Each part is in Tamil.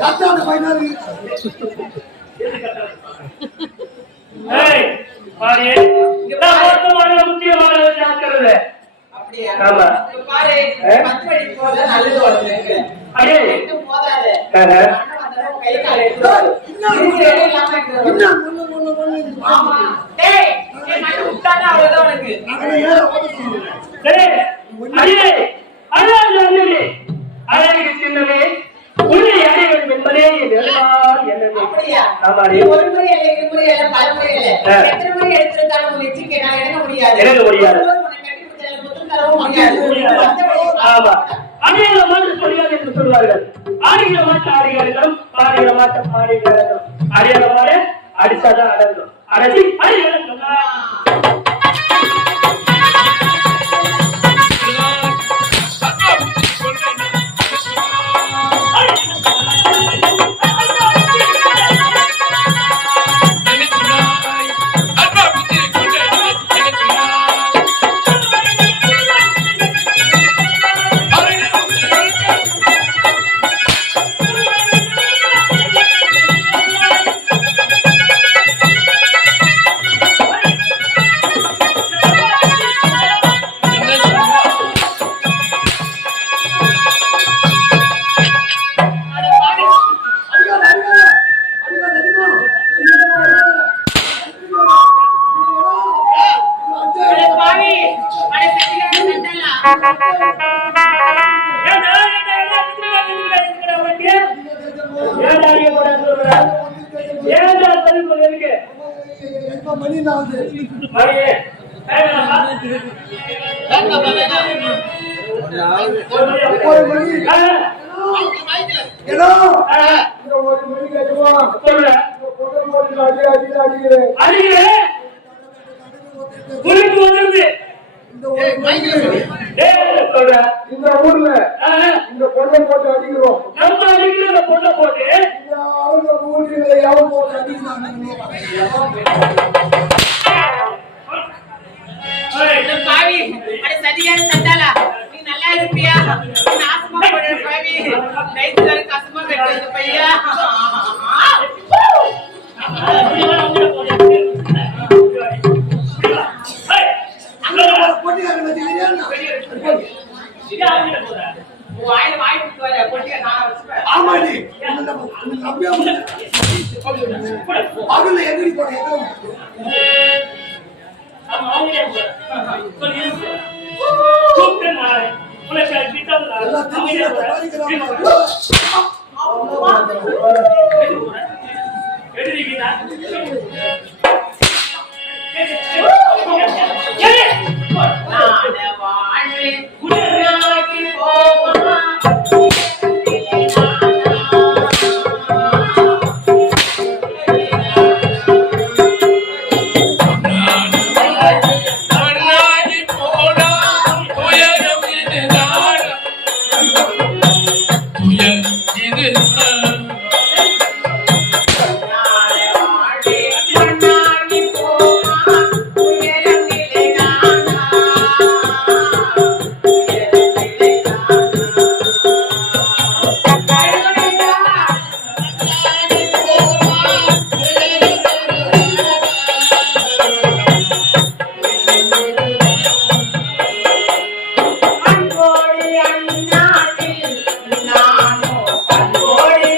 கத்தாத பையனாரு ஏய் பாரு இங்கதான் மொத்தமான முக்கியமான ஜாக்கிரதை அப்படியே ஆமா பாரு 10 மணி போல நல்லது வருது அடே எட்டு போதாதே அண்ணா வந்தற கை கால் எடுத்து இன்னும் இல்லாம இருக்குது ஆமா டேய் நீ மட்டும் உட்கார்ந்தா அவ்வளவுதான் உனக்கு நாங்க ஏற ஓடுறோம் டேய் அடே அடே அழகு சின்னமே உன்னை அடைவது என்பதே வெறுமான் என்னது அப்படியா ஆமாடி ஒரு முறை இல்ல இரு முறை இல்ல பல முறை இல்ல எத்தனை முறை எடுத்துட்டாலும் உங்க எச்சிக்கை நான் எடுக்க முடியாது எடுக்க முடியாது உனக்கு கட்டி கொடுத்தல புத்தம் தரவும் முடியாது ஆமா அடியில மாட்டு சொல்லியாது என்று சொல்வார்கள் ஆடிகளை மாட்டு ஆடிகளும் பாடிகளை மாட்டு பாடிகளும் அடியில மாடு அடிச்சாதான் அடங்கும் அடச்சி அடிகளை சொன்னா இந்த ஊர்ல இந்த பொண்ணை போட்டு அடிக்கிறோம் நம்ம அடிக்கிற பொண்ணை போட்டு அவங்க ஊர்ல எவன் போட்டு அடிக்கிறாங்க பாவி அட சரியான சண்டாலா நீ நல்லா இருப்பியா நாசமா போற பாவி லைட்ல கசமா வெட்டது பையா பொட்டிக்காரங்க வச்சிருக்கீங்க வாயில வாய் விட்டு வர பொட்டியா நான் வச்சுப்பேன் ஆமாடி அப்படியே அதுல எங்கடி போறேன் அன்போடு அண்ணாட்டில் நானோ அன்போடு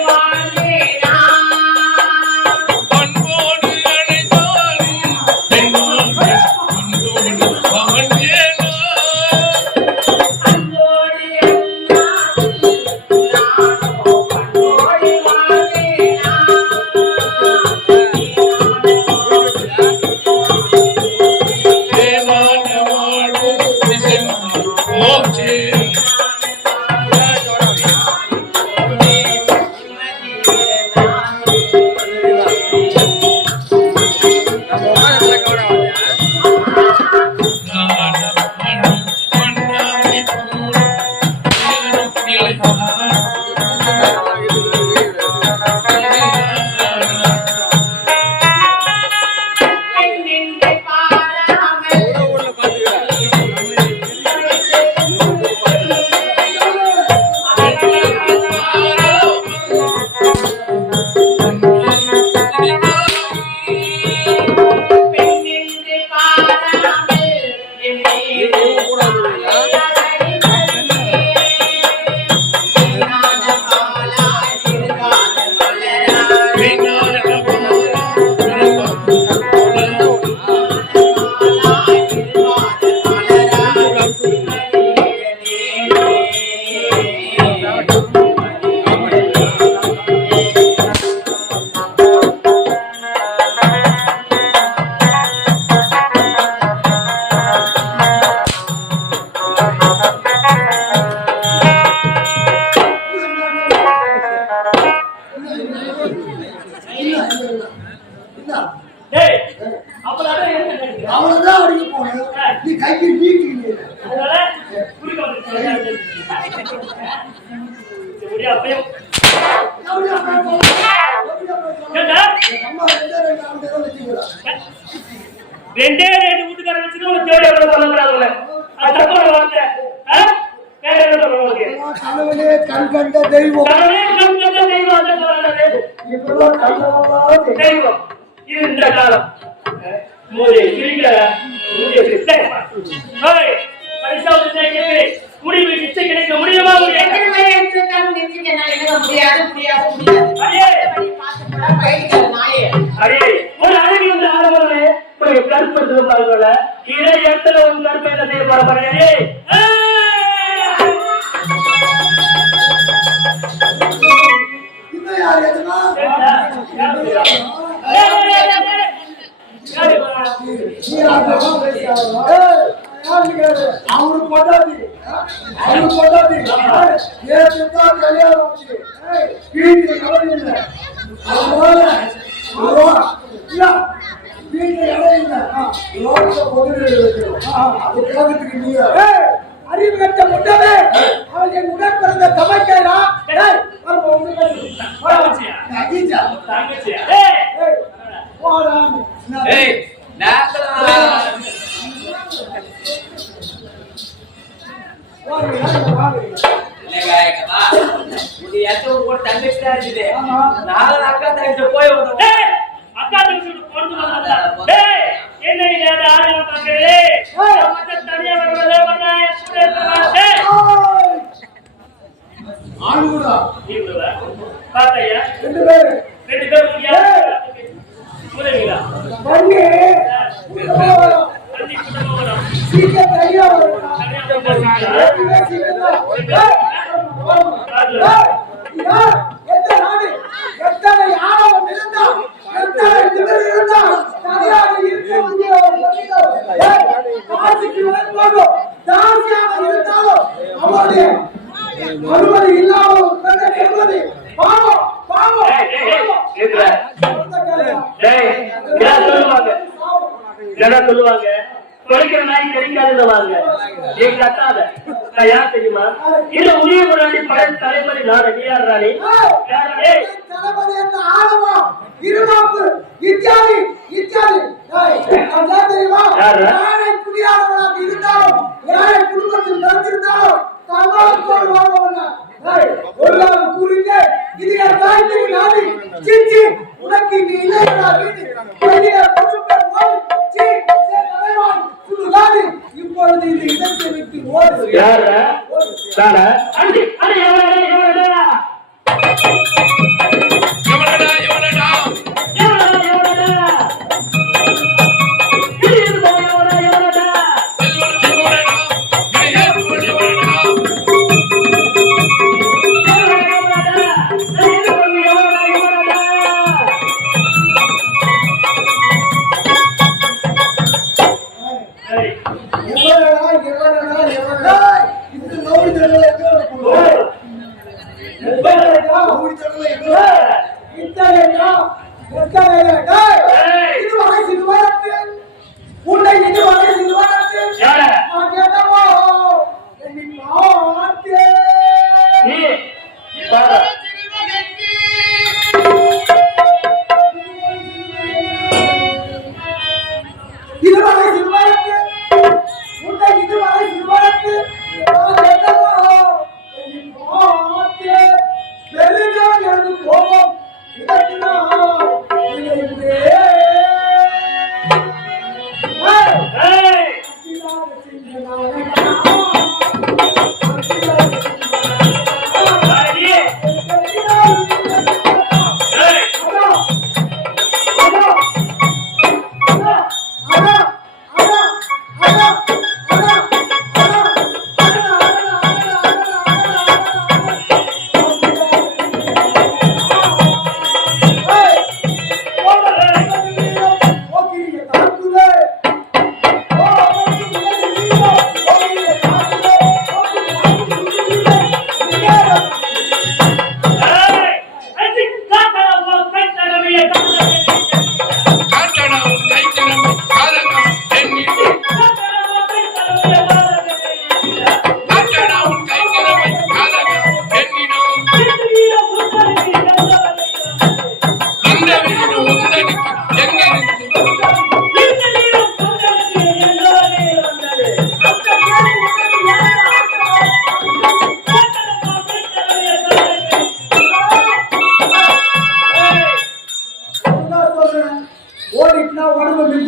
ரெண்டே ரெண்டு வீட்டுக்காரங்க வச்சுட்டு உங்களை தேடி எவ்வளவு சொல்லக்கூடாது. அது தப்பான வார்த்தை. வேற என்ன சொல்லுவாங்க? கணவனே கண் கண்ட தெய்வம். கடவுளே கண் கண்ட தெய்வம் அந்த சொல்றாரு. இப்பதான் கண்ணவா தெய்வம். இது இந்த காலம். மூளை கிழிக்க மூளை கிழிக்க. ஹேய், பரிசாவது செய்யுங்க. முடிவு கிச்சை கிடைக்க முடியுமா முடியாது? ஒரு அழகு வந்து ஆரம்பமே ஒரு கருப்பு பாருங்கள இதே இடத்துல ஒரு கருப்பு என்ன செய்ய போற பாருங்க. அவரு பொண்டாட்டி ஏற்றுக்கா கல்யாணம் வச்சு வீட்டுக்கு கவலை இல்லை. வீட்டுல இடம் இல்லை. அதுக்காகத்துக்கு நீ அறிவு கட்ட முட்டவே அவன் என் உடன் பிறந்த தமக்கையா அக்கா தங்கச்சி போய் அக்கா தங்கச்சி பொண்ணு வந்தா என்ன இல்ல ஆளுங்க பாக்குறே மத்த தனியா வரல ஆளுடா நீங்க பாத்தையா ரெண்டு பேர் முடியாது முதல்ல பண்ணி சீக்கிரம் கையா வரணும். எத்தனை நாடு எத்தனை யாரும் இருந்தா எத்தனை திமிர் இருந்தா சரியாக இருக்க முடியாது. காசுக்கு போதும் தாசியாக இருந்தாலும் அவருடைய அனுமதி இல்லாமல் என்பது பாவம் பாவம். சொல்லுவாங்க குறைக்கிற நாய் கிடைக்காதுவாங்க. நீங்க கட்டாத நான் யார் தெரியுமா? இல்ல உரிய முன்னாடி பழைய தலைமுறை நாடு நீயார் ராணி தளபதி என்ற ஆழமா இருமாப்பு இத்தியாதி இத்தியாதி தெரியுமா? யாரை குடியானவனாக இருந்தாலும் யாரை குடும்பத்தில் பிறந்திருந்தாலும் தகவல் வாழ்வன ஒரு நாள் கூறிட்டு இது என் தாய்மொழி நாடி சிச்சி உனக்கு இங்கு இல்லையா வீடு இப்பொழுது இது இடத்தை விட்டு ஓடு.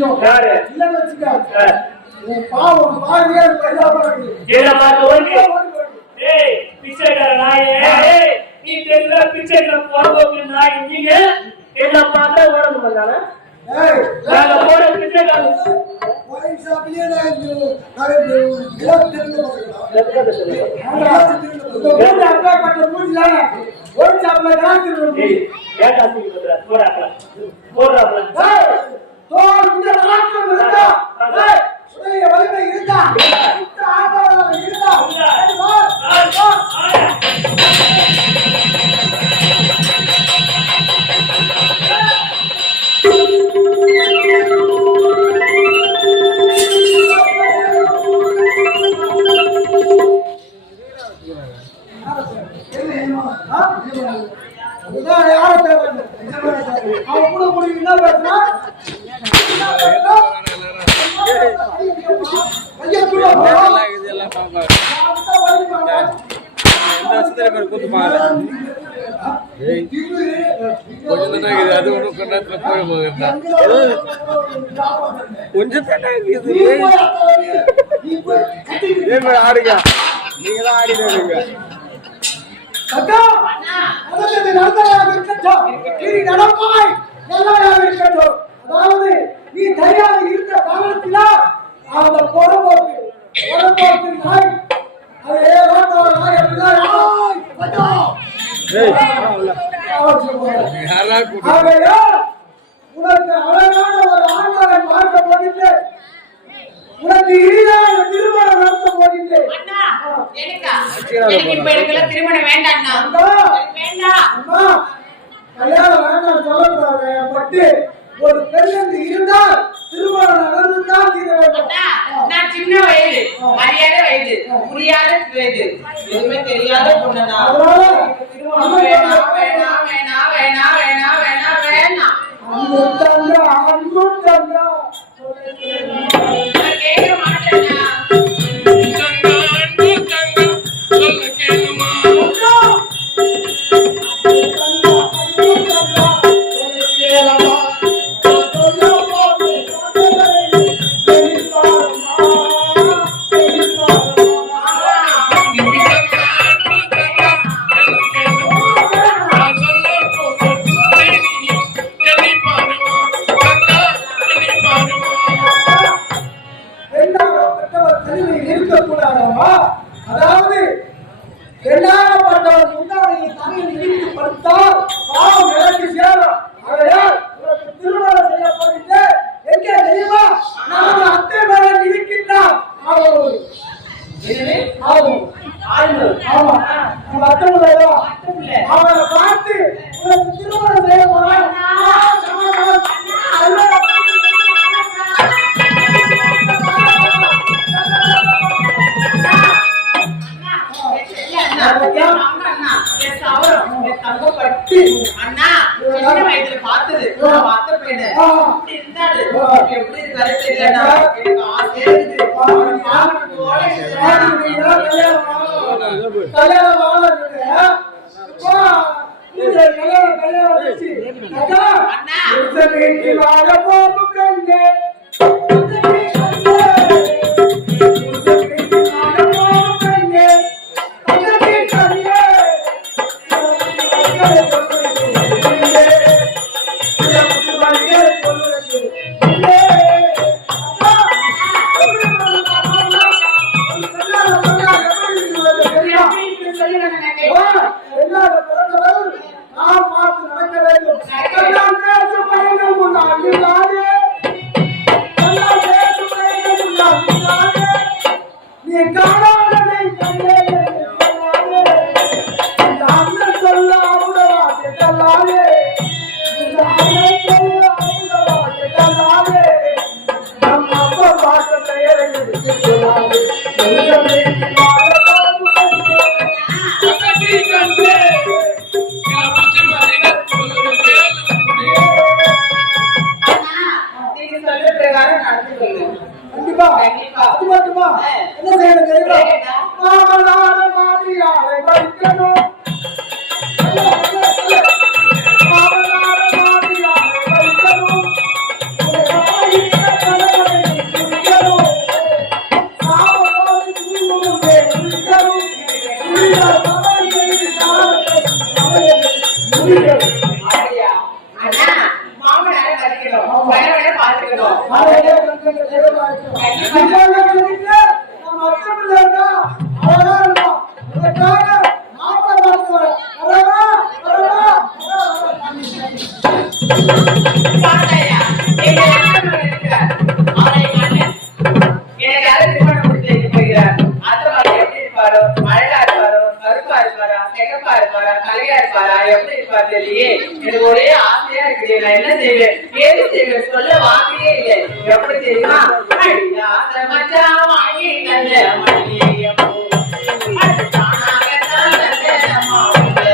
விஷயம் யாரு? இல்லன்னு வச்சுக்க உன் பாவம் பாதியே பைசாம இருக்கு என்ன பார்த்து ஓடி ஏய் பிச்சைக்கார நாயே ஏய் நீ தெரியல பிச்சைக்கார போறதுக்கு நாய் நீங்க என்ன பார்த்தா ஓடணும் பண்ணானே ஏய் நாங்க போற பிச்சைக்கார ஒயின் ஷாப்லயே நான் கிளாஸ் தெரியல பாருங்க அக்கா கட்ட மூஞ்சில ஒயின் ஷாப்ல கிளாஸ் தெரியல ஏய் ஏடா தூக்கி போறா போறா ஏய் தோல் இந்த ராட்சம் இருக்கா ஏய் உடைய வலிமை இருக்கா இந்த ஆபரணம் இருக்கா ஏய் வா கொஞ்சம் ஆடுங்க நீங்களாம் ஆடிடுவீங்க அக்கா அதற்கு நல்லதாக இருக்கட்டும் நீ நடப்பாய் நல்லதாக இருக்கட்டும் அதாவது நீ தயாராக இருந்த காரணத்தினால் அந்த பொறம்போக்கு நாய் அது ஏதோ நாய் அப்படிதான் உனக்கு அழகான ஒரு ஆண்மகனை பார்க்க போகிட்டு உனக்கு இனிதாக திருமணம் நடத்த போகிட்டு திருமணம் வேண்டாம் கல்யாணம் வேண்டாம் சொல்லக்கூடாது பட்டு ஒரு பெண் இருந்தால் திருமணம் நடந்துதான் தீர வேண்டும் நான் சின்ன வயது அறியாத வயது புரியாத வயது எதுவுமே தெரியாத பொண்ணுனா திருமணம் வேணாம் வேணாம் வேணாம் வேணாம் வேணாம் வேணாம் வேணாம் கேட்க மாட்டேன்னா அதாவது இரண்டாகப்பட்டவர் முன்னாடி தரையில் இடித்து படுத்தால் பாவம் எனக்கு சேரும் ஆகையால் உனக்கு திருமணம் செய்ய போகிட்டு எங்கே தெரியுமா நான் அத்தை மேல இருக்கின்றான் அவனை பார்த்து உனக்கு திருமணம் செய்ய போறான் அண்ணா சின்ன வயசுல பார்த்தது பார்த்த பையனை இருந்தாரு எப்படி இருக்காரு தெரியலண்ணா எனக்கு ஆசையா இருக்குது அது மட்டுமா என்ன செய்யணும் தெரியுமா மாமனார மாமியாரை படிக்கணும் மாமனார மாமியாரை அப்படியா? அண்ணா, மாமனாரை மதிக்கணும், கணவனை பார்த்துக்கணும். காலையிலே கொஞ்சம் தெளிவா இருக்கணும். இப்ப சொல்லிட்டு நம்ம அத்தை பிள்ளை இருக்கா அழகா இருக்கும். உனக்காக மாப்பிள்ளை பார்த்து வரேன். வரவா வரவா பாத்தையா, எங்க அண்ணன் இருக்கிறார். அவரை அண்ணன் எனக்கு யாரும் திருமணம் முடித்து வைக்க போகிறார். அத்தவாடி எப்படி இருப்பாரோ, அழகா இருப்பாரோ, கருப்பா இருப்பாரா, சிகப்பா இருப்பாரா, கலையா இருப்பாரா, எப்படி இருப்பார் தெரியலையே. எனக்கு ஒரே ஆசையா இருக்குது. நான் என்ன செய்வேன், ஏது செய்வேன், சொல்ல வாங்கியே இல்லை. எப்படி தெரியுமா? அடியாத மச்சான் வாங்கி நல்ல மணியப்போ, தானாகத்தான் நல்ல மாப்பிள்ளை.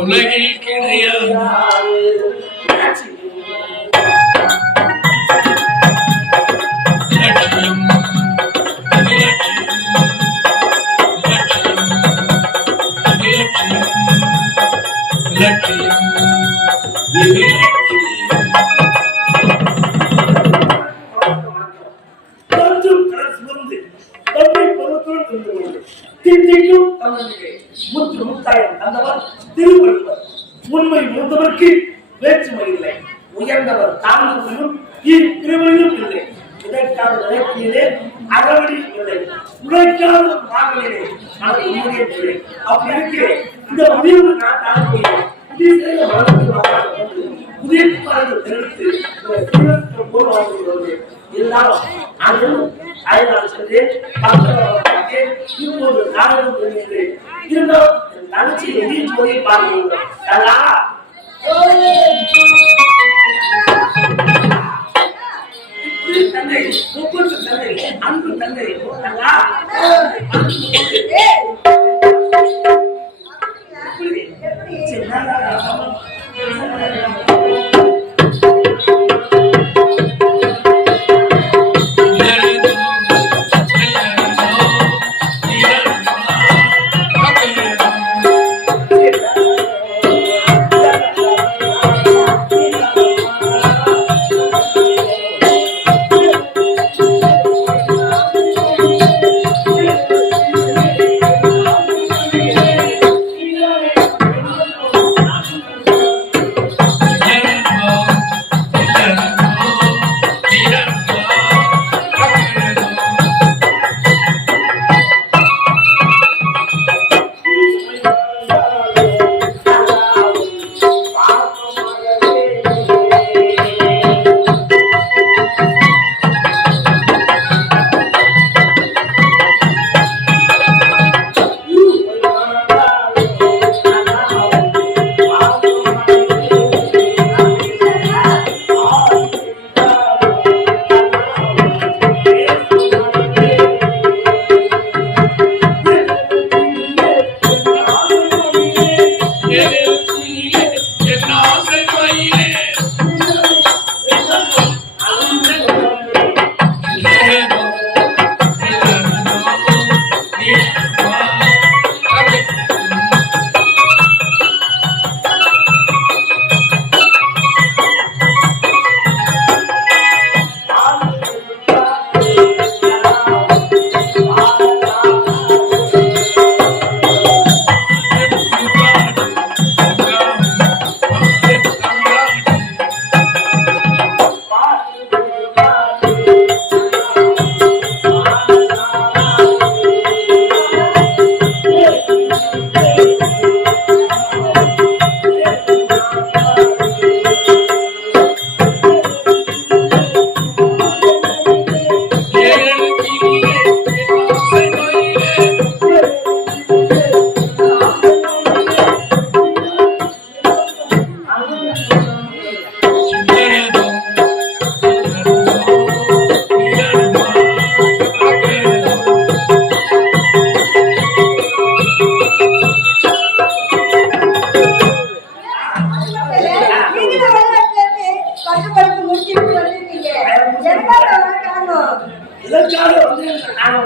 உலகில் கிடையாது. உண்மை மூத்தவர்க்கு வேற்றுமை இல்லை, உயர்ந்தவர் தாழ்ந்தவர்களும் இவ்விருவரிலும் இல்லை. உழைக்காத நிலைப்பிலே அறவழி இல்லை, உழைக்காத மாநிலே நான் உண்மையே இல்லை. அப்படி இருக்கிறேன். இந்த முடிவு நான் தான் போகிறேன். புதிய தெரிவித்து இருந்தாலும் அதனால் சென்றேன். இப்போது நாடகம் தெரிவித்தேன். இருந்தாலும் தனிச்சு எதிர் போய் பார்க்கிறோம். தந்தை ஒவ்வொரு தந்தை அன்பு தந்தை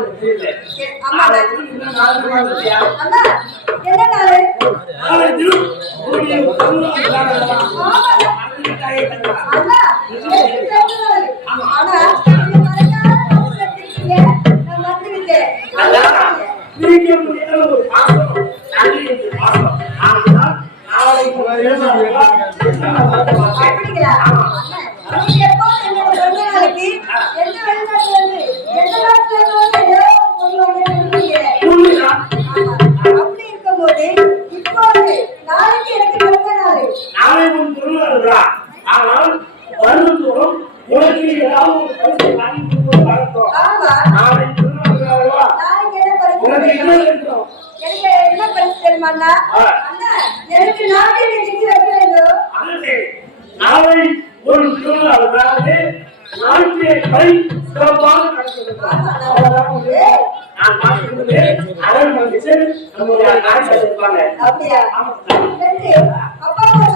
எனக்கு தெரியல. ஆமா. இன்னும் 4 நாள் இல்லையா? அண்ணா என்ன நாளு? நாளை தினம் உன்னுடைய பிறந்தநாள் விழாவா? ஆமா. மறந்துவிட்டாயே தங்கா. அண்ணா எனக்கு பிறந்த நாள். ஆனா நீங்க மறக்காம சொல்லிட்டீங்க. நான் மறந்துவிட்டேன். அதான் நீங்க முடியாத ஒரு பாசம் நன்றி என்று பாசம். ஆனால் நாளைக்கு பிறந்தநாள் விழா நான் மறக்க மாட்டேன். அப்படிங்களா? அண்ணா நீங்க எப்போ என்னோட பிறந்த நாளைக்கு எந்த வெளிநாட்டுல இருந்து எந்த நாட்டுல இருந்து ஏதோ பொருள் வாங்கிட்டு உண்மைதான். அப்படி இருக்கும்போது இப்போது நாளைக்கு எனக்கு பிறந்த நாள். நாளை உன் திருநாள் விழா. ஆனால் வருடந்தோறும் உனக்கு ஏதாவது ஒரு பரிசு வாங்கி கொடுப்பது வழக்கம். ஆமா. நாளை திருநாள் விழாவா? நாளைக்கு என்ன பரிசு? உனக்கு என்ன வேண்டும்? எனக்கு என்ன பரிசு தெரியுமா அண்ணா? அண்ணா எனக்கு நாட்டில் நிறுத்தி வைக்க வேண்டும். அதே நாளை ஒரு திருநாள் விழாவே நாட்டிய கலை சிறப்பாக நடக்கிறது. நான் பார்க்கிறது அரண் மகிழ்ச்சி நம்முடைய நாட்டில் இருப்பாங்க. அப்படியா? சரி. அப்பா அம்மா